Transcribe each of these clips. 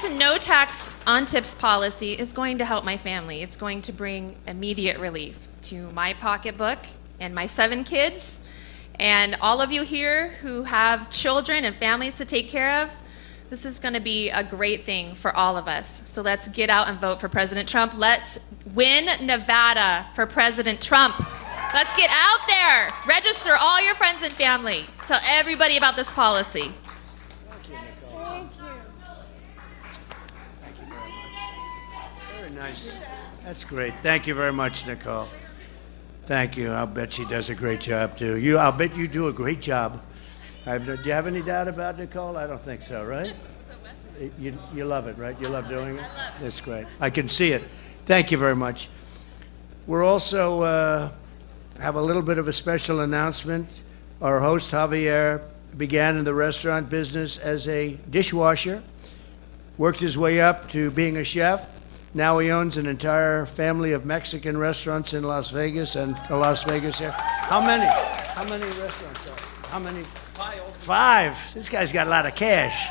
This no tax on tips policy is going to help my family. It's going to bring immediate relief to my pocketbook and my 7 kids. And all of you here who have children and families to take care of, this is going to be a great thing for all of us. So let's get out and vote for President Trump. Let's win Nevada for President Trump. Let's get out there. Register all your friends and family. Tell everybody about this policy. Thank you, Nicole. Thank you. Thank you very much. Very nice. That's great. Thank you very much, Nicole. Thank you. I'll bet she does a great job, too. I'll bet you do a great job. Do you have any doubt about Nicole? I don't think so, right? You love it, right? You love doing it? I love it. That's great. I can see it. Thank you very much. We're also have a little bit of a special announcement. Our host, Javier, began in the restaurant business as a dishwasher, worked his way up to being a chef. Now he owns an entire family of Mexican restaurants in Las Vegas and the Las Vegas area. How many restaurants are there? How many? 5. This guy's got a lot of cash.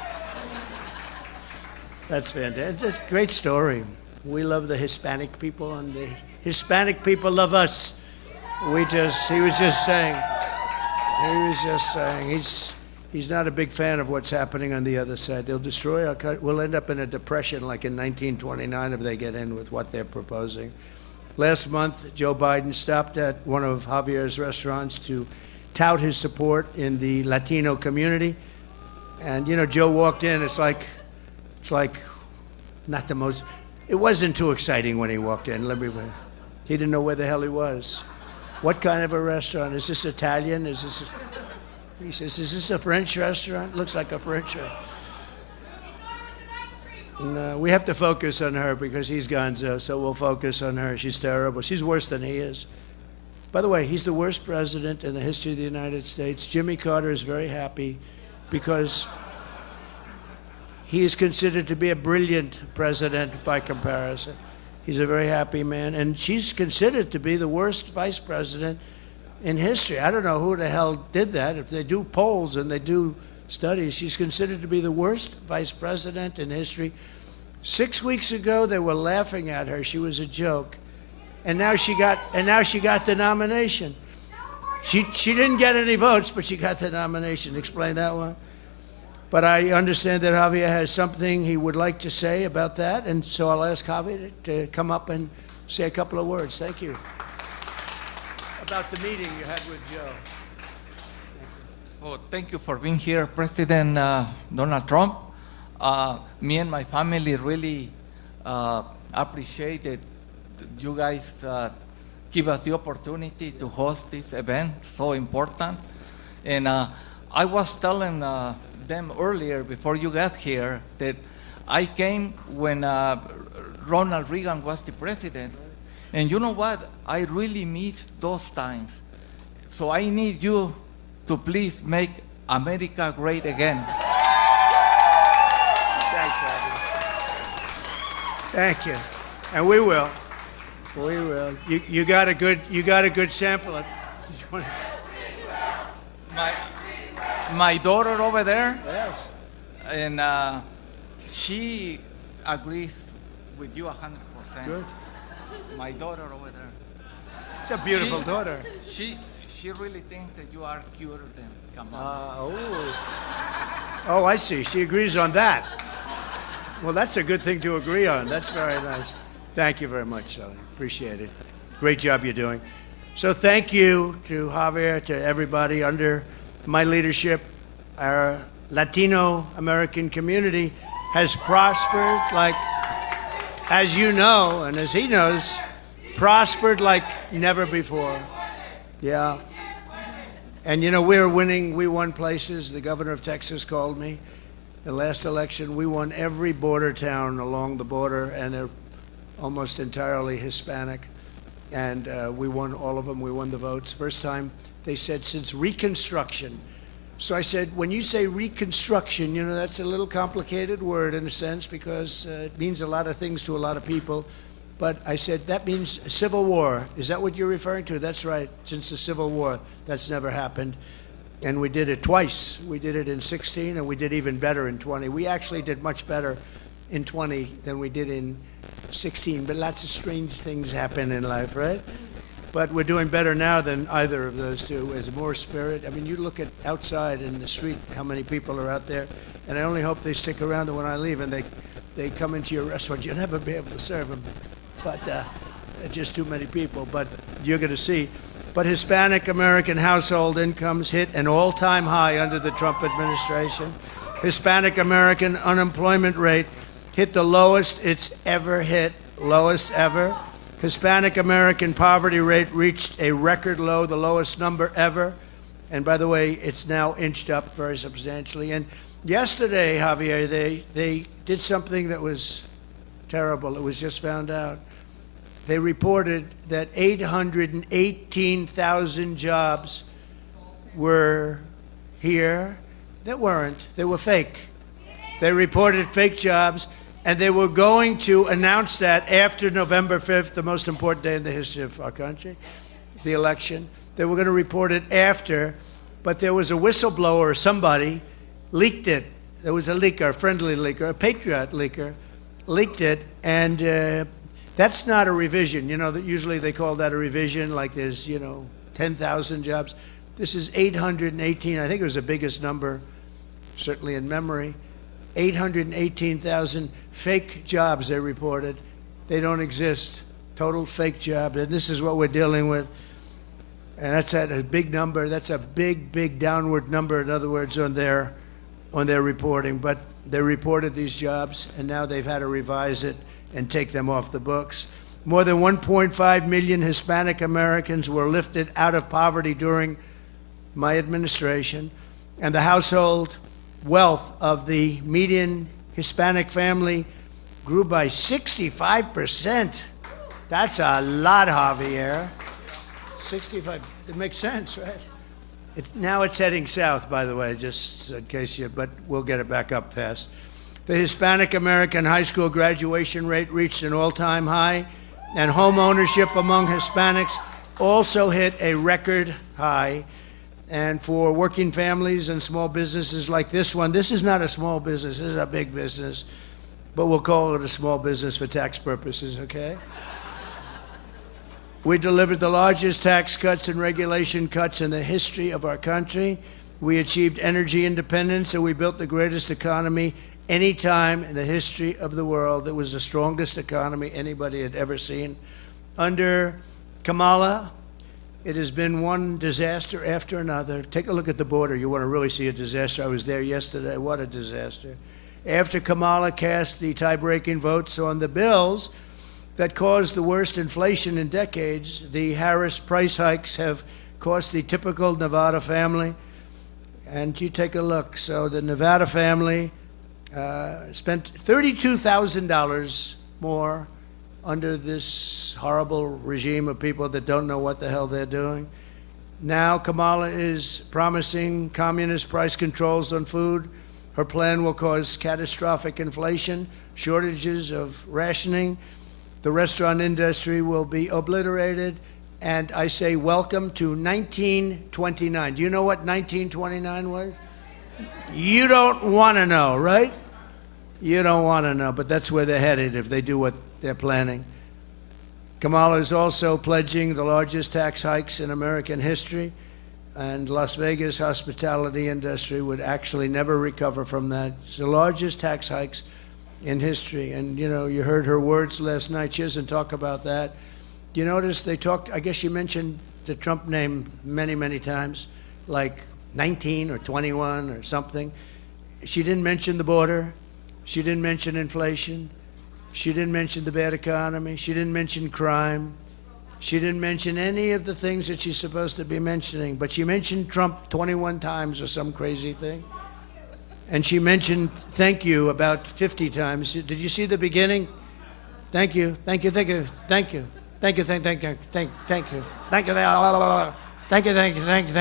That's fantastic. It's a great story. We love the Hispanic people, and the Hispanic people love us. He was just saying, he's not a big fan of what's happening on the other side. They'll destroy our country. We'll end up in a depression like in 1929 if they get in with what they're proposing. Last month, Joe Biden stopped at one of Javier's restaurants to tout his support in the Latino community. And, you know, Joe walked in, it's like not the most, it wasn't too exciting when he walked in. He didn't know where the hell he was. What kind of a restaurant? Is this Italian? He says, is this a French restaurant? Looks like a French restaurant. And, we have to focus on her because he's gonzo, so we'll focus on her. She's terrible. She's worse than he is. By the way, he's the worst president in the history of the United States. Jimmy Carter is very happy because he is considered to be a brilliant president by comparison. He's a very happy man. And she's considered to be the worst vice president in history. I don't know who the hell did that. If they do polls and they do studies, she's considered to be the worst vice president in history. 6 weeks ago, they were laughing at her. She was a joke. And now she got the nomination. She didn't get any votes, but she got the nomination. Explain that one. But I understand that Javier has something he would like to say about that, and so I'll ask Javier to come up and say a couple of words. Thank you. About the meeting you had with Joe. Oh, thank you for being here, President Donald Trump. Me and my family really appreciate it. You guys give us the opportunity to host this event, so important. And I was telling them earlier, before you got here, that I came when Ronald Reagan was the president. And you know what? I really miss those times. So I need you to please make America great again. Thanks, Abby. Thank you. And we will. We will. You got a good sample of. My daughter over there, Yes. and she agrees with you 100%. Good. My daughter over there. It's a beautiful daughter. She really thinks that you are cuter than Kamala. Oh, I see. She agrees on that. Well, that's a good thing to agree on. That's very nice. Thank you very much, Sally. Appreciate it. Great job you're doing. So thank you to Javier, to everybody under my leadership. Our Latino American community has prospered like, as you know, and as he knows, prospered like never before. Yeah. And you know, we're winning. We won places. The governor of Texas called me. The last election, we won every border town along the border, and they're almost entirely Hispanic. And we won all of them. We won the votes. First time, they said, since Reconstruction. So I said, when you say Reconstruction, you know, that's a little complicated word in a sense because it means a lot of things to a lot of people. But I said, that means Civil War. Is that what you're referring to? That's right. Since the Civil War, that's never happened. And we did it twice. We did it in 16, and we did even better in 20. We actually did much better in 20 than we did in 16, but lots of strange things happen in life, right? But we're doing better now than either of those two. There's more spirit. I mean, you look at outside in the street, how many people are out there, and I only hope they stick around when I leave and they come into your restaurant. You'll never be able to serve them, but just too many people. But you're going to see. But Hispanic American household incomes hit an all-time high under the Trump administration. Hispanic American unemployment rate hit the lowest it's ever hit, lowest ever. Hispanic American poverty rate reached a record low, the lowest number ever. And by the way, it's now inched up very substantially. And yesterday, Javier, they did something that was terrible. It was just found out. They reported that 818,000 jobs were here that weren't. They were fake. They reported fake jobs, and they were going to announce that after November 5th, the most important day in the history of our country, the election. They were going to report it after, but there was a whistleblower, somebody leaked it. There was a leaker, a friendly leaker, a patriot leaker, leaked it, and that's not a revision. You know, that usually they call that a revision, like there's, 10,000 jobs. This is 818. I think it was the biggest number, certainly in memory. 818,000 fake jobs they reported. They don't exist. Total fake jobs. And this is what we're dealing with. And that's at a big number. That's a big, big downward number, in other words, on their reporting. But they reported these jobs, and now they've had to revise it and take them off the books. More than 1.5 million Hispanic Americans were lifted out of poverty during my administration, and the household wealth of the median Hispanic family grew by 65%. That's a lot, Javier. 65. It makes sense, right? Now it's heading south, by the way, just in case but we'll get it back up fast. The Hispanic American high school graduation rate reached an all-time high, and home ownership among Hispanics also hit a record high. And for working families and small businesses like this one, this is not a small business, this is a big business, but we'll call it a small business for tax purposes, okay? We delivered the largest tax cuts and regulation cuts in the history of our country. We achieved energy independence, and we built the greatest economy any time in the history of the world. It was the strongest economy anybody had ever seen. Under Kamala, it has been one disaster after another. Take a look at the border. You want to really see a disaster. I was there yesterday. What a disaster. After Kamala cast the tie-breaking votes on the bills that caused the worst inflation in decades, the Harris price hikes have cost the typical Nevada family. And you take a look. So the Nevada family spent $32,000 more under this horrible regime of people that don't know what the hell they're doing. Now Kamala is promising communist price controls on food. Her plan will cause catastrophic inflation, shortages of rationing. The restaurant industry will be obliterated. And I say welcome to 1929. Do you know what 1929 was? You don't want to know, right? You don't want to know, but that's where they're headed if they do what they're planning. Kamala is also pledging the largest tax hikes in American history, and Las Vegas hospitality industry would actually never recover from that. It's the largest tax hikes in history. And, you heard her words last night. She doesn't talk about that. You notice they talked, I guess she mentioned the Trump name many, many times, like 19 or 21 or something. She didn't mention the border. She didn't mention inflation. She didn't mention the bad economy. She didn't mention crime. She didn't mention any of the things that she's supposed to be mentioning. But she mentioned Trump 21 times or some crazy thing. And she mentioned thank you about 50 times. Did you see the beginning? Thank you, thank you, thank you, thank you. Thank you, thank you, thank you, thank you, thank you, thank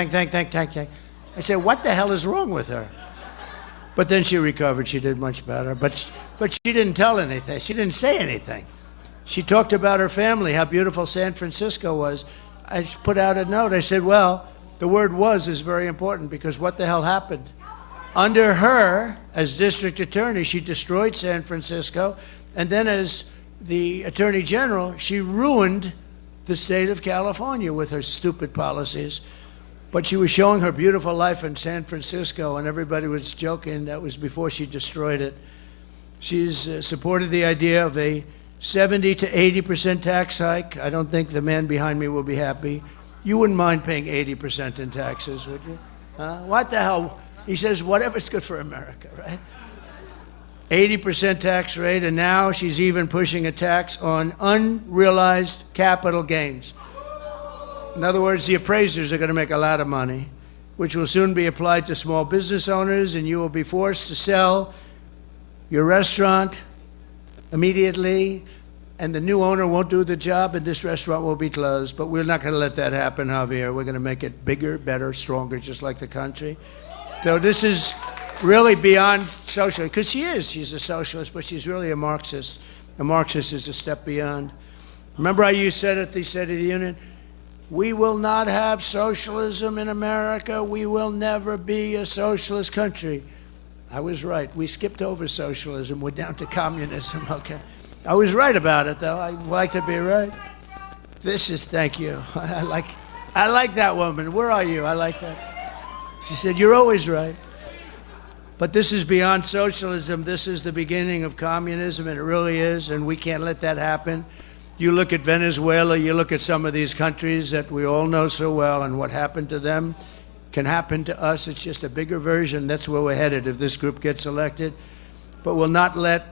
you, thank you, thank you. I said, what the hell is wrong with her? But then she recovered. She did much better. But she didn't tell anything. She didn't say anything. She talked about her family, how beautiful San Francisco was. I just put out a note. I said, well, the word was is very important because what the hell happened? Under her, as district attorney, she destroyed San Francisco, and then as the attorney general, she ruined the state of California with her stupid policies. But she was showing her beautiful life in San Francisco, and everybody was joking. That was before she destroyed it. She's supported the idea of a 70 to 80% tax hike. I don't think the man behind me will be happy. You wouldn't mind paying 80% in taxes, would you? What the hell? He says, whatever's good for America, right? 80% tax rate, and now she's even pushing a tax on unrealized capital gains. In other words, the appraisers are going to make a lot of money, which will soon be applied to small business owners, and you will be forced to sell your restaurant immediately, and the new owner won't do the job, and this restaurant will be closed. But we're not going to let that happen, Javier. We're going to make it bigger, better, stronger, just like the country. So this is really beyond social, because she's a socialist, but she's really a Marxist. A Marxist is a step beyond. Remember how you said at the State of the Union, we will not have socialism in America. We will never be a socialist country. I was right. We skipped over socialism. We're down to communism, okay? I was right about it, though. I like to be right. Thank you. I like that woman. Where are you? I like that. She said, you're always right. But this is beyond socialism. This is the beginning of communism, and it really is, and we can't let that happen. You look at Venezuela, you look at some of these countries that we all know so well, and what happened to them can happen to us. It's just a bigger version. That's where we're headed if this group gets elected. But we'll not let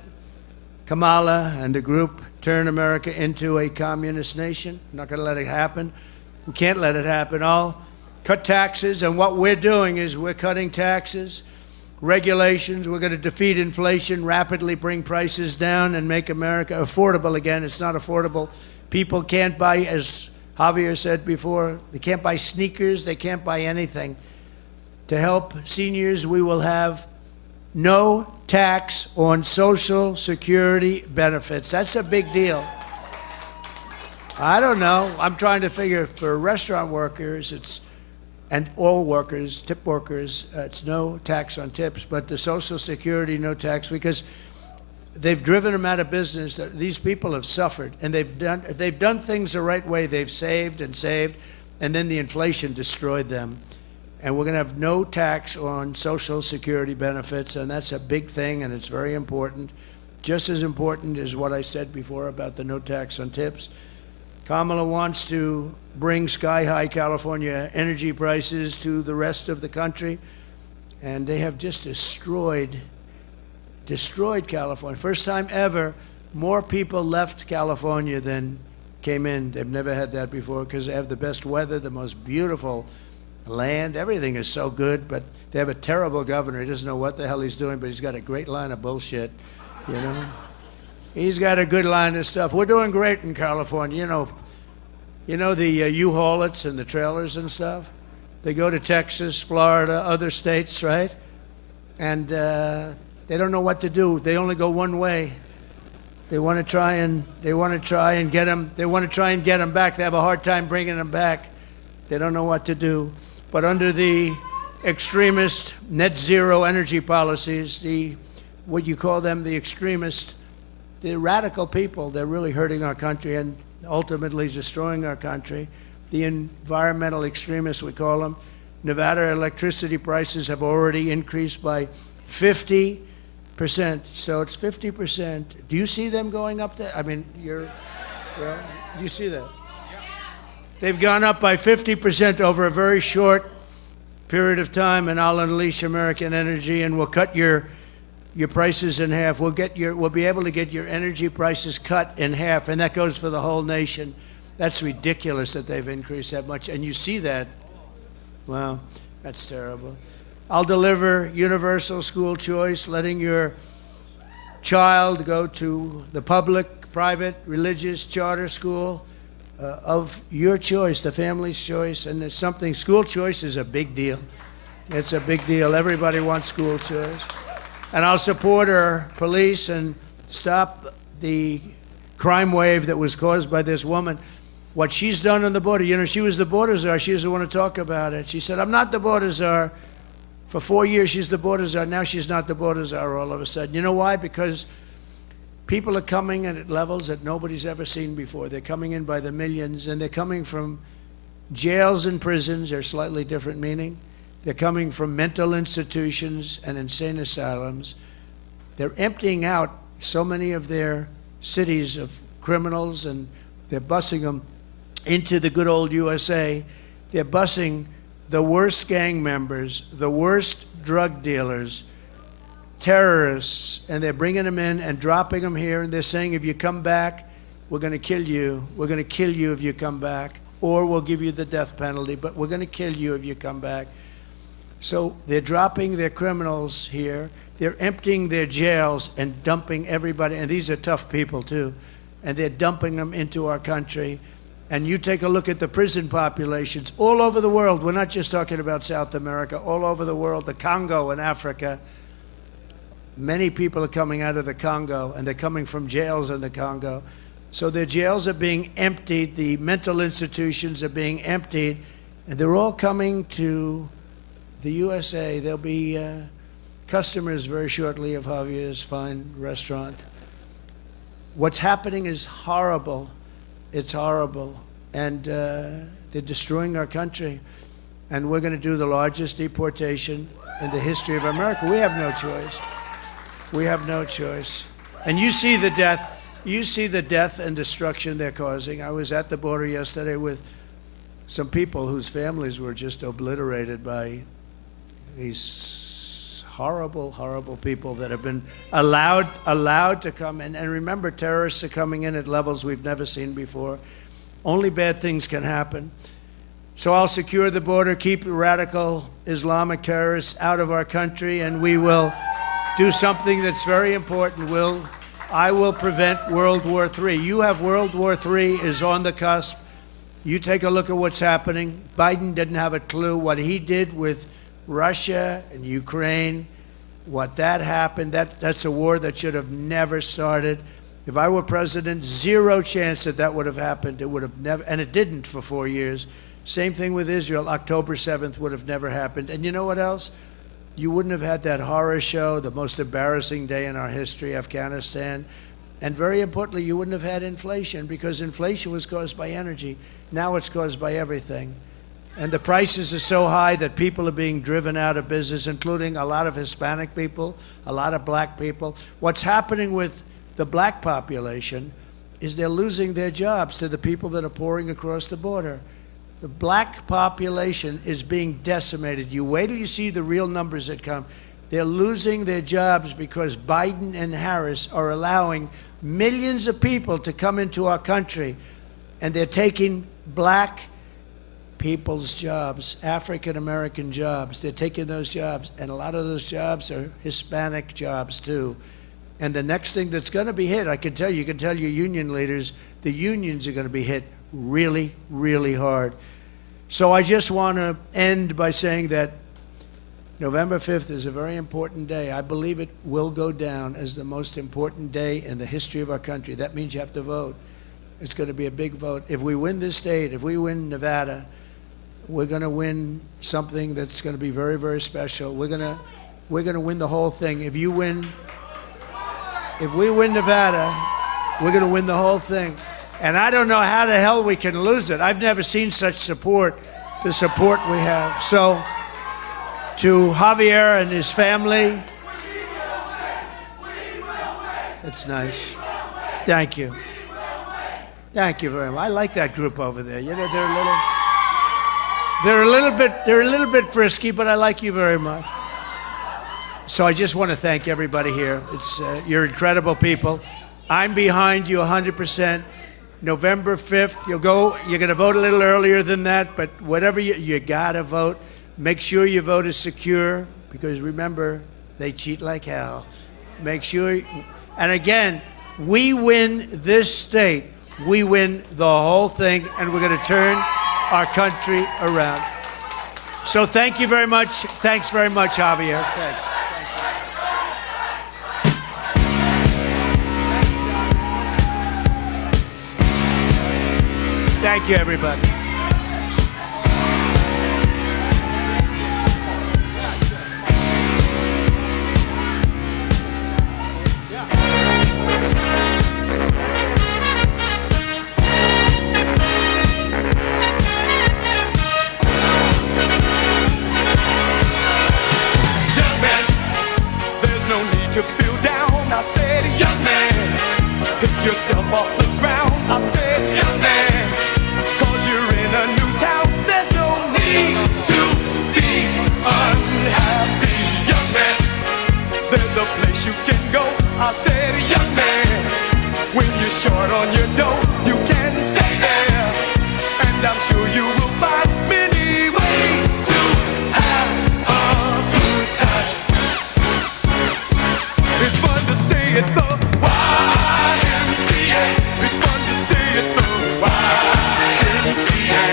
Kamala and the group turn America into a communist nation. We're not going to let it happen. We can't let it happen. I'll cut taxes, and what we're doing is we're cutting taxes, regulations. We're going to defeat inflation, rapidly bring prices down, and make America affordable again. It's not affordable. People can't buy, as Javier said before, they can't buy sneakers, they can't buy anything. To help seniors, we will have no tax on Social Security benefits. That's a big deal. I don't know. I'm trying to figure for restaurant workers, and all workers, tip workers, it's no tax on tips, but the Social Security, no tax, because they've driven them out of business. These people have suffered, and they've done things the right way. They've saved, and then the inflation destroyed them. And we're going to have no tax on Social Security benefits, and that's a big thing, and it's very important. Just as important as what I said before about the no tax on tips. Kamala wants to bring sky-high California energy prices to the rest of the country, and they have just destroyed California. First time ever, more people left California than came in. They've never had that before because they have the best weather, the most beautiful land. Everything is so good, but they have a terrible governor. He doesn't know what the hell he's doing, but he's got a great line of bullshit, you know? He's got a good line of stuff. We're doing great in California. You know the U-Haulets and the trailers and stuff? They go to Texas, Florida, other states, right? And they don't know what to do. They only go one way. They want to try and get them back. They have a hard time bringing them back. They don't know what to do. But under the extremist net zero energy policies, what you call them, the extremist, the radical people, they're really hurting our country and ultimately destroying our country. The environmental extremists, we call them. Nevada electricity prices have already increased by 50%. So it's 50%. Do you see them going up there? I mean, you see that? They've gone up by 50% over a very short period of time, and I'll unleash American energy, and we'll cut your prices in half. We'll be able to get your energy prices cut in half, and that goes for the whole nation. That's ridiculous that they've increased that much, and you see that. Wow, that's terrible. I'll deliver universal school choice, letting your child go to the public, private, religious, charter school of your choice, the family's choice, and it's something. School choice is a big deal. It's a big deal. Everybody wants school choice. And I'll support our police and stop the crime wave that was caused by this woman. What she's done on the border, she was the border czar. She doesn't want to talk about it. She said, I'm not the border czar. For 4 years, she's the border czar. Now she's not the border czar all of a sudden. You know why? Because people are coming in at levels that nobody's ever seen before. They're coming in by the millions, and they're coming from jails and prisons. They're slightly different meaning. They're coming from mental institutions and insane asylums. They're emptying out so many of their cities of criminals, and they're busing them into the good old USA. They're busing the worst gang members, the worst drug dealers, terrorists, and they're bringing them in and dropping them here, and they're saying, if you come back, we're going to kill you. We're going to kill you if you come back, or we'll give you the death penalty, but we're going to kill you if you come back. So they're dropping their criminals here. They're emptying their jails and dumping everybody, and these are tough people too, and they're dumping them into our country. And you take a look at the prison populations all over the world. We're not just talking about South America, all over the world, the Congo in Africa. Many people are coming out of the Congo, and they're coming from jails in the Congo. So their jails are being emptied, the mental institutions are being emptied, and they're all coming to the USA. They'll be customers very shortly of Javier's fine restaurant. What's happening is horrible. It's horrible, and they're destroying our country, and we're going to do the largest deportation in the history of America. We have no choice. We have no choice. And you see the death. You see the death and destruction they're causing. I was at the border yesterday with some people whose families were just obliterated by these horrible, horrible people that have been allowed to come in. And remember, terrorists are coming in at levels we've never seen before. Only bad things can happen. So I'll secure the border, keep radical Islamic terrorists out of our country, and we will do something that's very important. I will prevent World War III. You have World War III is on the cusp. You take a look at what's happening. Biden didn't have a clue what he did with Russia and Ukraine, what that happened. That's a war that should have never started. If I were president, zero chance that would have happened. It would have never, and it didn't for 4 years. Same thing with Israel. October 7th would have never happened. And you know what else? You wouldn't have had that horror show, the most embarrassing day in our history, Afghanistan. And very importantly, you wouldn't have had inflation, because inflation was caused by energy. Now it's caused by everything. And the prices are so high that people are being driven out of business, including a lot of Hispanic people, a lot of black people. What's happening with the black population is they're losing their jobs to the people that are pouring across the border. The black population is being decimated. You wait till you see the real numbers that come. They're losing their jobs because Biden and Harris are allowing millions of people to come into our country, and they're taking black people's jobs, African-American jobs. They're taking those jobs, and a lot of those jobs are Hispanic jobs too. And the next thing that's going to be hit, you can tell your union leaders, the unions are going to be hit really, really hard. So I just want to end by saying that November 5th is a very important day. I believe it will go down as the most important day in the history of our country. That means you have to vote. It's going to be a big vote. If we win this state, if we win Nevada, we're going to win something that's going to be very, very special. We're going to win the whole thing. If we win Nevada, we're going to win the whole thing. And I don't know how the hell we can lose it. I've never seen such support, the support we have. So to Javier and his family, it's nice. Thank you. Thank you very much. I like that group over there. You know, they're a little bit frisky, but I like you very much. So I just want to thank everybody here. You're incredible people. I'm behind you 100%. November 5th, you're going to vote a little earlier than that, but whatever you got to vote. Make sure your vote is secure, because remember, they cheat like hell. Make sure, and again, we win this state. We win the whole thing, and we're going to turn our country around. So thank you very much. Thanks very much, Javier. Thanks. Thank you, everybody. you feel down, I said, young man, pick yourself off the ground. I said, young man, cause you're in a new town. There's no need to be unhappy, young man. There's a place you can go. I said, young man, when you're short on your dough, you can stay there. And I'm sure you will find many ways to have a good time. It's fun to stay at the YMCA. It's fun to stay at the YMCA.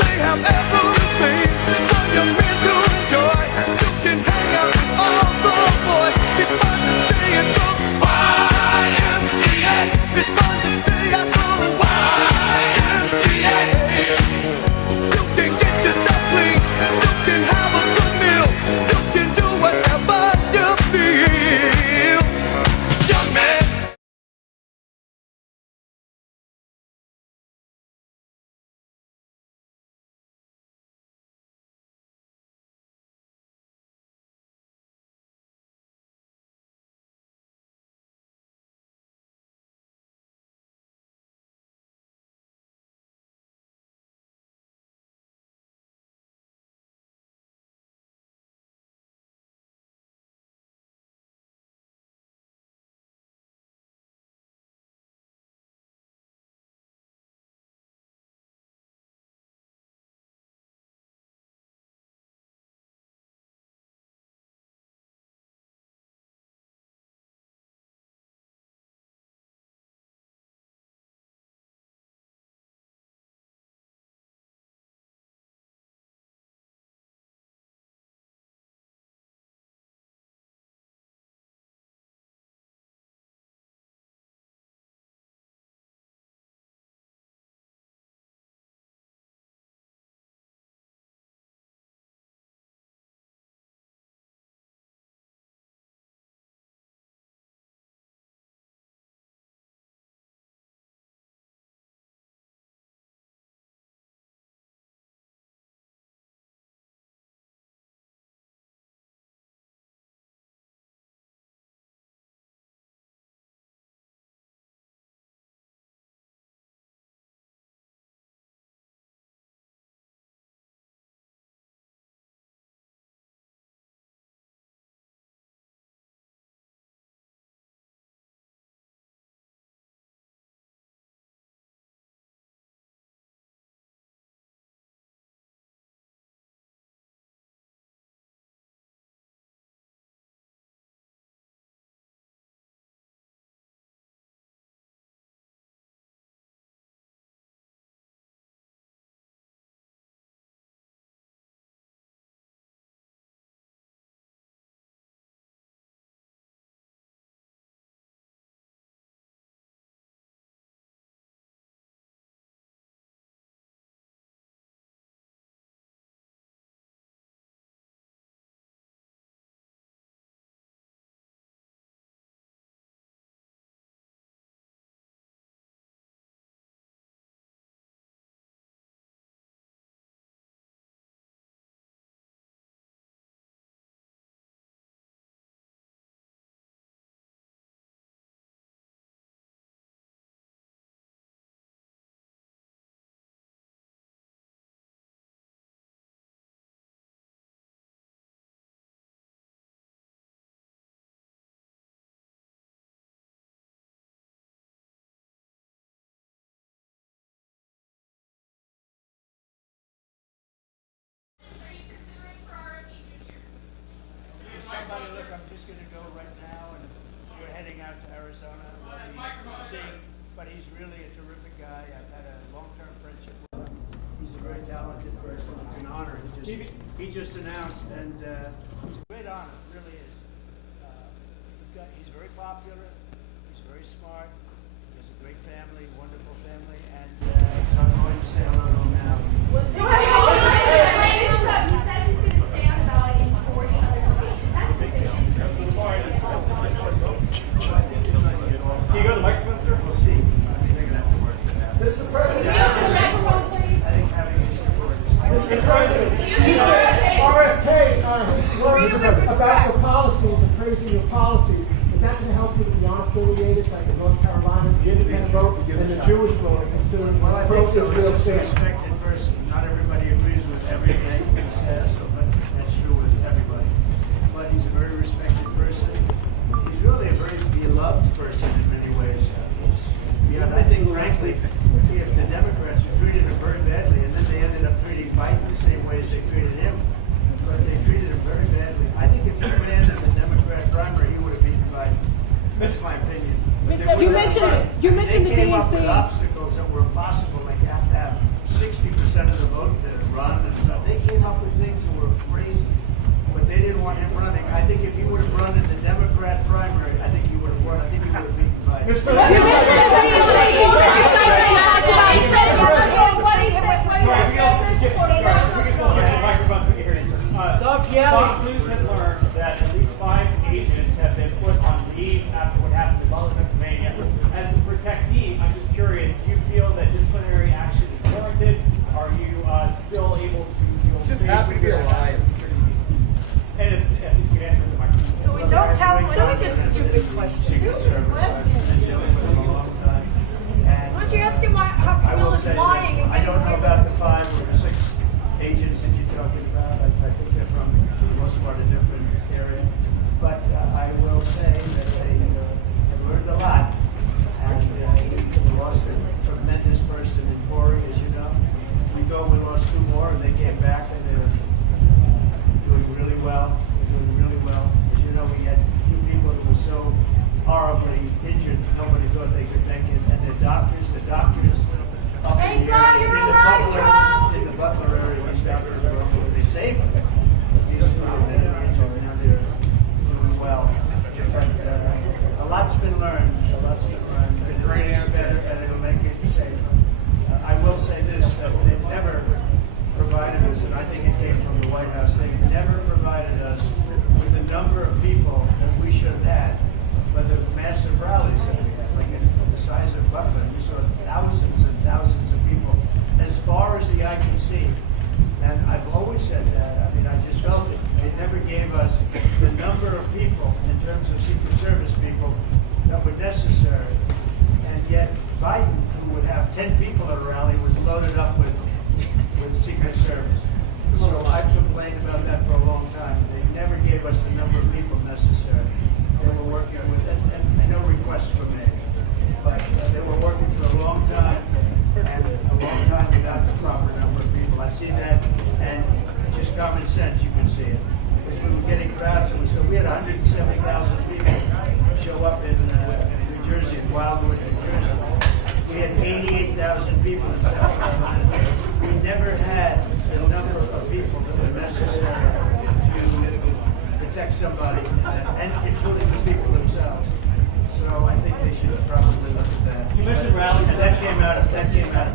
They have everything for your men to enjoy. You can hang out with all the boys. It's fun to stay at the YMCA. It's fun to stay at the YMCA. You can get yourself clean. You can have a good meal. You can do whatever you feel. Young man. But he's really a terrific guy. I've had a long-term friendship with him. He's a very talented person. It's an honor. He just announced, and it's a great honor. It really is. He's very popular. He's very smart. He has a great family, wonderful family, and so I'm going to say hello to him now. He says he's going to stay on the ballot in 40 other states. That's Can you go to the microphone, sir? We'll see. I think they're going to have to work it out. This is the president. Can you go to the microphone, please? I think having his support is Mr. President, RFK, his words about the policies of raising your policies, is that going to help you with the unaffiliated, like in North Carolina, the independent vote, and the Jewish vote, considering Well, I think so. real He's a estate? respected person. Not everybody agrees with everything he says, but that's true with everybody. But he's a very respected person. He's really a very beloved person in many ways. I think, frankly, if the Democrats treated him very badly, and then they ended up treating Biden the same way as they treated him, but they treated him very badly. I think if he ran in the Democrat primary, he would have beaten Biden. That's my opinion. But they You wouldn't have run. mentioned the They came up with DNC. obstacles that were impossible. Like you have to have 60% of the vote to run and stuff. They came up with things that were crazy, but they didn't want him running. I think if he would have run in the Democrat primary, I think he would have won. I think he would have beaten Biden. Fox News has learned that at least 5 agents have been put on leave after what happened in Butler, Pennsylvania. As the protectee, I'm just curious, do you feel that disciplinary action is warranted? Are you still able to feel Just safe happy to with be your alive. And it's, if you can answer the microphone. Don't tell me, just stupid questions. Why don't you ask him how I will Bill is say lying? that I don't know about the 5 or the 6 agents that you're talking about. I think they're from, for the most part, a different area. But I will say that they have learned a lot. And we lost a tremendous person in Corey, as you know. We lost 2 more, and they came back, and they're doing really well. They're doing really well. As you know, we had 2 people that were so horribly injured, nobody thought they could make it. And the doctors up Thank in the God area, you're alive, Trump! in the Butler area, these doctors were able to save them. These 2 that are injured, now they're doing well. But a lot's been learned. Been great better, and it'll make it safe. I will say this, that they never provided us, and I think it came from the White House, they never provided us with the number of people that we should have had, but the massive rallies that we had, like in the size of Butler, we saw thousands and thousands of people, as far as the eye can see. And I've always said that. I mean, I just felt it. They never gave us the number of people, in terms of Secret Service people, that were necessary. And yet, Biden, who would have 10 people at a rally, was loaded up with Secret Service. So I've complained about that for a long time. They never gave us the number of people necessary. They were working with it, and no requests were made. But they were working for a long time, and a long time without the proper number of people. I've seen that, and just common sense, you can see it. Because we were getting crowds, and we had 170,000 people show up in New Jersey, in Wildwood, New Jersey. We had 88,000 people in South Carolina. We never had the number of people that were necessary to protect somebody, and including the people themselves. So I think they should probably look at that. You mentioned rallies. And that came out of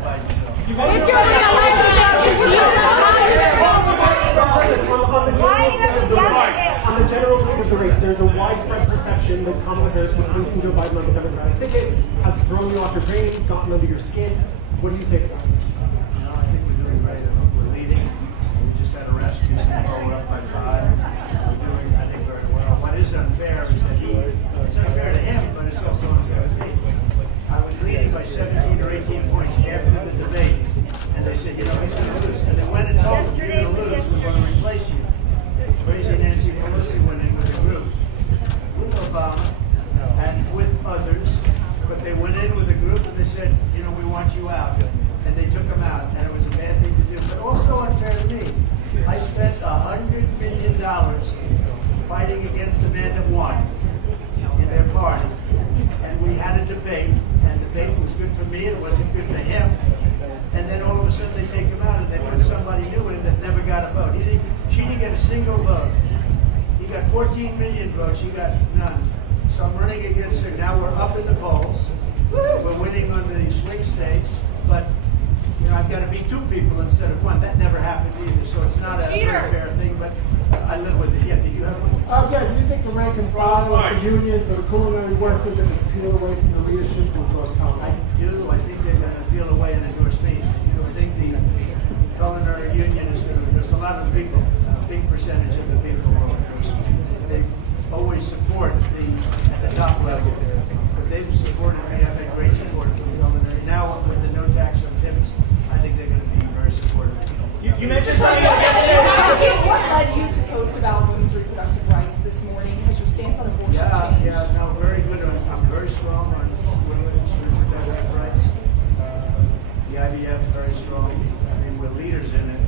Biden's bill. You mentioned On the general side of the race, there's a widespread perception that Kamala Harris would unseat Joe Biden on the Democratic ticket, has thrown you off your game, gotten under your skin. What do you think about it? I think we're doing great. We're leading. We just had a rest. We're up by 5. We're doing, I think, very well. What is unfair is that it's unfair to him, but it's also unfair to me. I was leading by 17 or 18 points after the debate, and they said, he's going to lose. And they went and told him, you're going to lose. We're going to replace you. Crazy Nancy Pelosi went in with a group, with Obama, and with others, but they went in with a group and they said, we want you out. And they took him out, and it was a bad thing to do, but also unfair to me. I spent $100 million fighting against the man that won in their party. And we had a debate, and the debate was good for me, it wasn't good for him. And then all of a sudden they take him out and they put somebody new in that never got a vote. She didn't get a single vote. He got 14 million votes, she got none. So I'm running against her. Now we're up in the polls. We're winning on the swing states, but I've got to beat 2 people instead of 1. That never happened either, so it's not a very fair thing, but I live with it. Yeah, did you have one? Yeah, do you think the rank and file of the union for the culinary workers that peel away from the leadership will cause conflict? I do. I think they're going to peel away and endorse me. I think the culinary union is going to, there's a lot of the people, a big percentage of the people will endorse me. always support at the top level. But they've supported me. I've had great support from the governor. Now with the no tax on tips, I think they're going to be very supportive. You mentioned something yesterday. What led you to post about women's reproductive rights this morning? Has your stance on abortion changed? Yeah, no, very good. I'm very strong on women's reproductive rights. The IVF is very strong. I mean, we're leaders in it.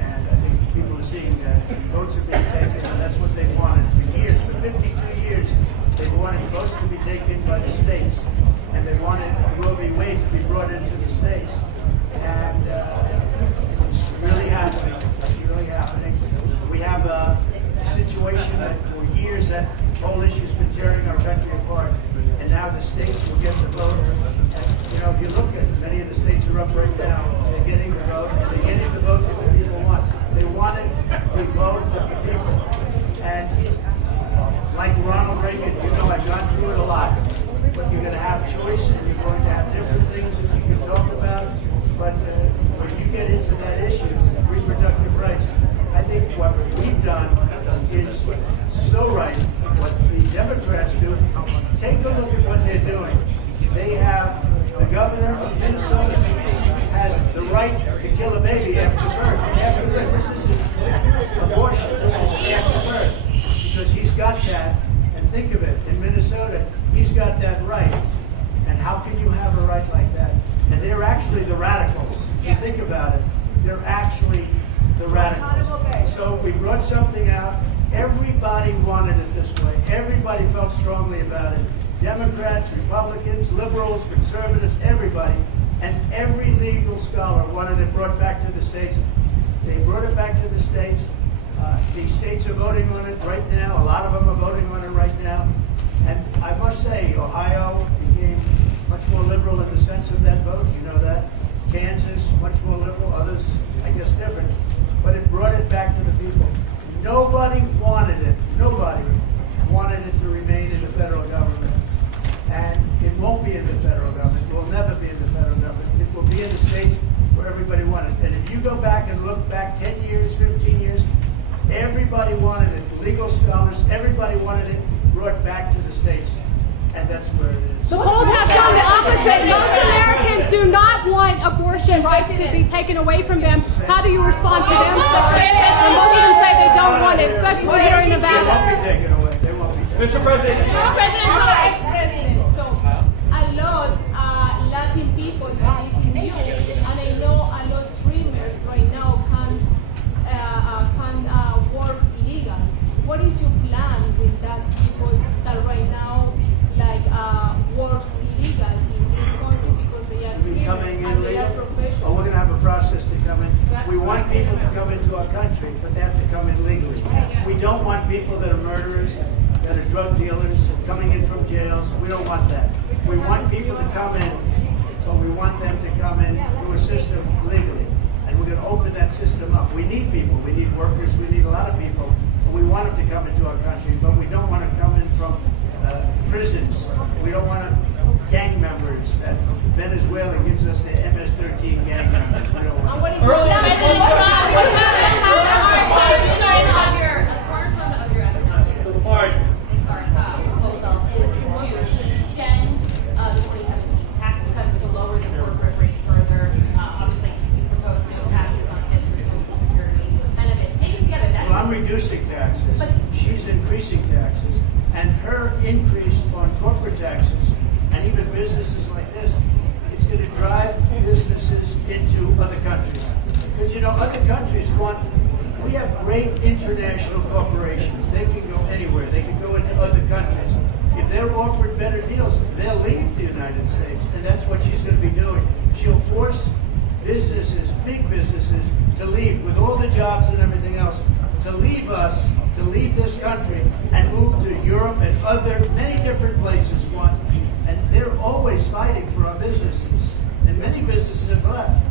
And I think people are seeing that votes are being taken, and that's what they wanted. For years, for 52 years, they wanted votes to be taken by the states. And they wanted Roe v. Wade to be brought into the states. And it's really happening. It's really happening. We have a situation that for years that whole issue's been tearing our country apart. And now the states will get the vote. And, you know, if you look at it, many of the states are up right now. They're getting the vote. They're getting the vote that the people want. They wanted the vote of the people. And like Ronald Reagan, you know, I've gone through it a lot. But you're going to have choice, and you're going to have different things that you can talk about. But when you get into that issue, reproductive rights, I think what we've done is so right. What the Democrats do, take a look at what they're doing. They have the governor of Minnesota has the right to kill a baby after birth. After birth, this isn't abortion. This is after birth because he's got that. And think of it, in Minnesota, he's got that right. And how can you have a right like that? And they're actually the radicals. If you think about it, they're actually the radicals. So we brought something out. Everybody wanted it this way. Everybody felt strongly about it. Democrats, Republicans, liberals, conservatives, everybody. And every legal scholar wanted it brought back to the states. They brought it back to the states. The states are voting on it right now. A lot of them are voting on it right now. And I must say, Ohio became much more liberal in the sense of that vote. You know that. Kansas, much more liberal. Others, I guess, different. But it brought it back to the people. Nobody wanted it. Nobody wanted it to remain in the federal government. And it won't be in the federal government. It will never be in the federal government. It will be in the states where everybody wanted it. And if you go back and look back 10 years, 15 years, everybody wanted it. Legal scholars, everybody wanted it brought back to the states. And that's where it is. The polls have shown the opposite. Most Americans do not want abortion rights to be taken away from them. How do you respond to them? And most of them say they don't want it, especially here in They won't Nevada. be taken away. They won't be taken away. Mr. President. So a lot Latin people live in you, and I know a lot of dreamers right now can work illegal. What is your plan with that people that right now works illegal in this country because they are dreamers Coming in and they are legal? professionals? Oh, we're going to have a process to come in. We want people to come into our country, but they have to come in legally. We don't want people that are murderers, that are drug dealers, coming in from jails. We don't want that. We want people to come in, but we want them to come in through a system legally. And we're going to open that system up. We need people. We need workers. We need a lot of people. And we want them to come into our country, but we don't want to come in from prisons. We don't want gang members. That Venezuela gives us the MS-13 gang members. We don't want What is your plan? To the part. Proposal is to extend the 2017 tax cuts to lower the corporate rate further. Obviously, he's proposed no taxes on interest and Social Security benefits. Taken together, that's Well, I'm reducing taxes. She's increasing taxes. And her increase on corporate taxes and even businesses like this, it's going to drive businesses into other countries. Because, you know, other countries we have great international corporations. They can go anywhere. They can go into other countries. If they're offered better deals, they'll leave the United States. And that's what she's going to be doing. She'll force businesses, big businesses, to leave with all the jobs and everything else, to leave us, to leave this country and move to Europe and many different places. And they're always fighting for our businesses. And many businesses have left.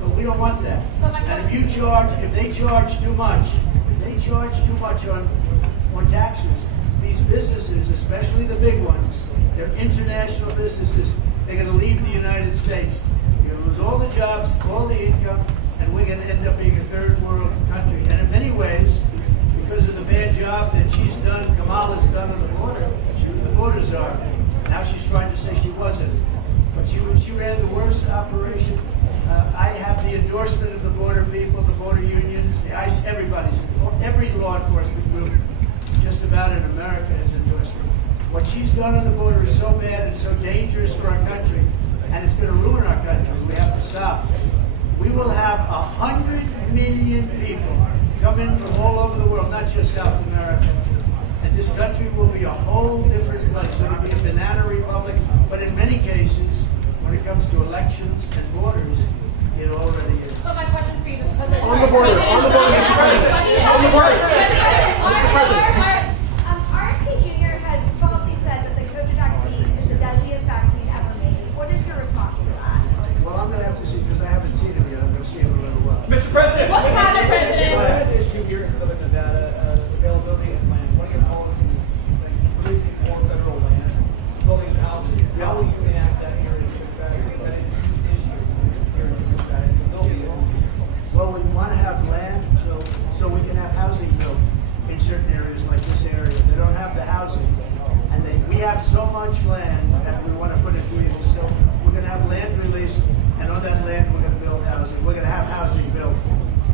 But we don't want that. And if they charge too much on taxes, these businesses, especially the big ones, they're international businesses, they're going to leave the United States. You're going to lose all the jobs, all the income, and we're going to end up being a third world country. And in many ways, because of the bad job that she's done, Kamala's done operation. I have the endorsement of the border people, the border unions, the ICE, every law enforcement group just about in America has endorsed her. What she's done on the border is so bad and so dangerous for our country, and it's going to ruin our country. We have to stop. We will have 100 million people come in from all over the world, not just South America. And this country will be a whole different place. It'll be a banana republic, but in many cases, when it comes to elections and borders, it already is. So my question for you, Mr. President. On the border, Mr. President. On the border. Mr. President. RFK Jr. has publicly said that the COVID vaccine is the deadliest vaccine ever made. What is your response to that? Well, I'm going to have to see, because I haven't seen him yet. I'm going to see him in a little while. Mr. President. What's happening, President? I had an issue here in Southern Nevada, availability of land. One of your policies is like releasing more federal land, building houses. How will you enact that here in Southern Nevada? That is a huge issue here in Southern Nevada. You build it. Well, we want to have land so we can have housing built in certain areas like this area. They don't have the housing. And we have so much land that we want to put it green. So we're going to have land released, and on that land we're going to build housing. We're going to have housing built.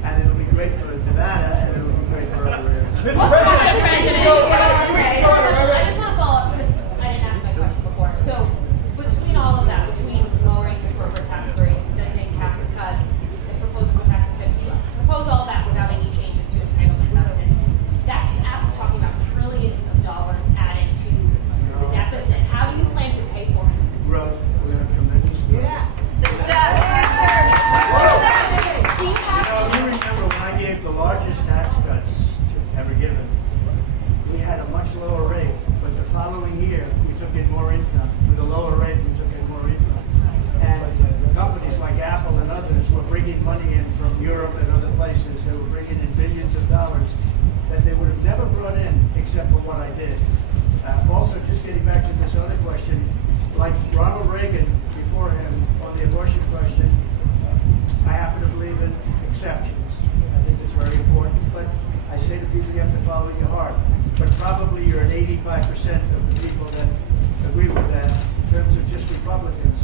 And it'll be great for Nevada, and it'll be great for other areas. Mr. What's happening, President. President? I just want to follow up because I didn't ask my question before. So between all of that, between lowering the corporate tax rate, sending tax cuts, and proposing for tax cuts, you propose all that without any changes to entitlement benefits. That's after talking about trillions of dollars added to the deficit. How do you plan to pay for it? Growth, we're going to have tremendous growth. You remember when I gave the largest tax cuts ever given, we had a much lower rate, but the following year, we took in more income. With a lower rate, we took in more income. And companies like Apple and others were bringing money in from Europe and other places. They were bringing in billions of dollars that they would have never brought in except for what I did. Also, just getting back to this other question, like Ronald Reagan before him on the abortion question, I happen to believe in exceptions. I think it's very important, but I say to people, you have to follow your heart. But probably you're at 85% of the people that agree with that in terms of just Republicans.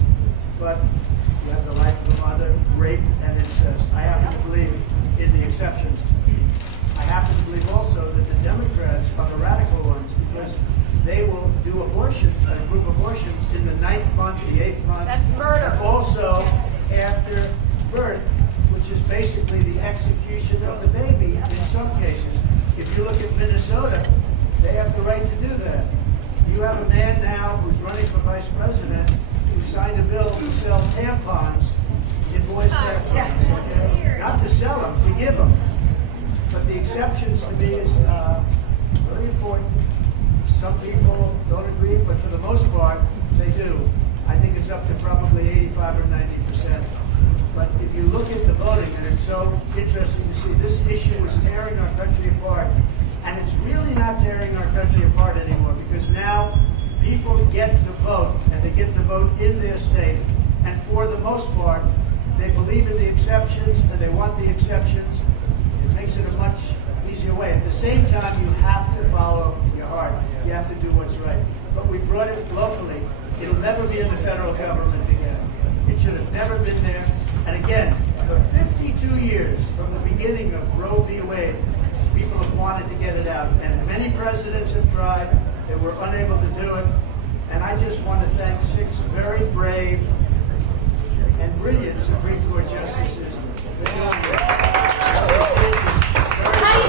But you have the life of the mother, rape, and incest. I happen to believe in the exceptions. I happen to believe also that the Democrats are the radical ones because they will do abortions, group abortions in the 9th month, the 8th month. That's murder. And also after birth, which is basically the execution of the baby in some cases. If you look at Minnesota, they have the right to do that. You have a man now who's running for vice president who signed a bill to sell tampons in boys' bathrooms. Okay? Not to sell them, to give them. But the exceptions to me is very important. Some people don't agree, but for the most part, they do. I think it's up to probably 85 or 90%. But if you look at the voting, and it's so interesting to see, this issue is tearing our country apart. And it's really not tearing our country apart anymore because now people get to vote, and they get to vote in their state. And for the most part, they believe in the exceptions, and they want the exceptions. It makes it a much easier way. At the same time, you have to follow your heart. You have to do what's right. But we brought it locally. It'll never be in the federal government again. It should have never been there. And again, for 52 years from the beginning of Roe v. Wade, people have wanted to get it out. And many presidents have tried. They were unable to do it. And I just want to thank 6 very brave and brilliant Supreme Court justices. How do you